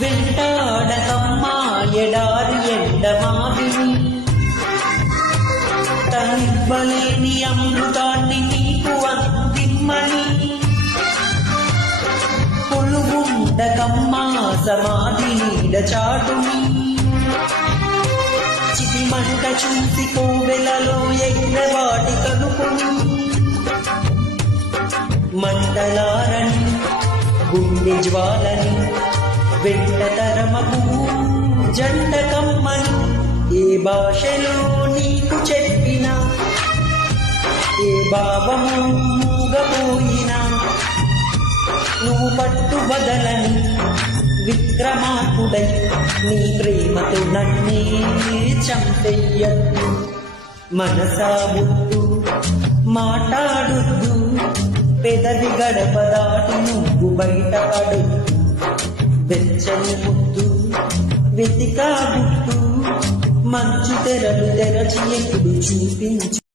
వెంటాడకమ్మా ఎడారి ఎండమావిని తనివ్వలేని అమృతాన్ని నీకు అందిమ్మని కొలువుండకమ్మా సమాధి నీడ చాటుని చితిమంట చూసి కోవెలలో ఎగ్రవాటి కనుకొని మంటలారని గుండె జ్వాలని వెంట తరమకు జంట కమ్మని ఏ భాషలో నీకు చెప్పినా ఏ భావము మూగపోయినా నువ్వు పట్టు బదలని విక్రమార్కుడై నీ ప్రేమతో నన్నే చంపెయ్యద్దు మనసా బుద్దు మాట్లాడుద్దు పెదవి గడప దాటి నువ్వు బయటపడు వెచ్చని ముద్దు వెతికా గుట్టు మంచు తెరలు తెరచి ఎప్పుడు చూపించు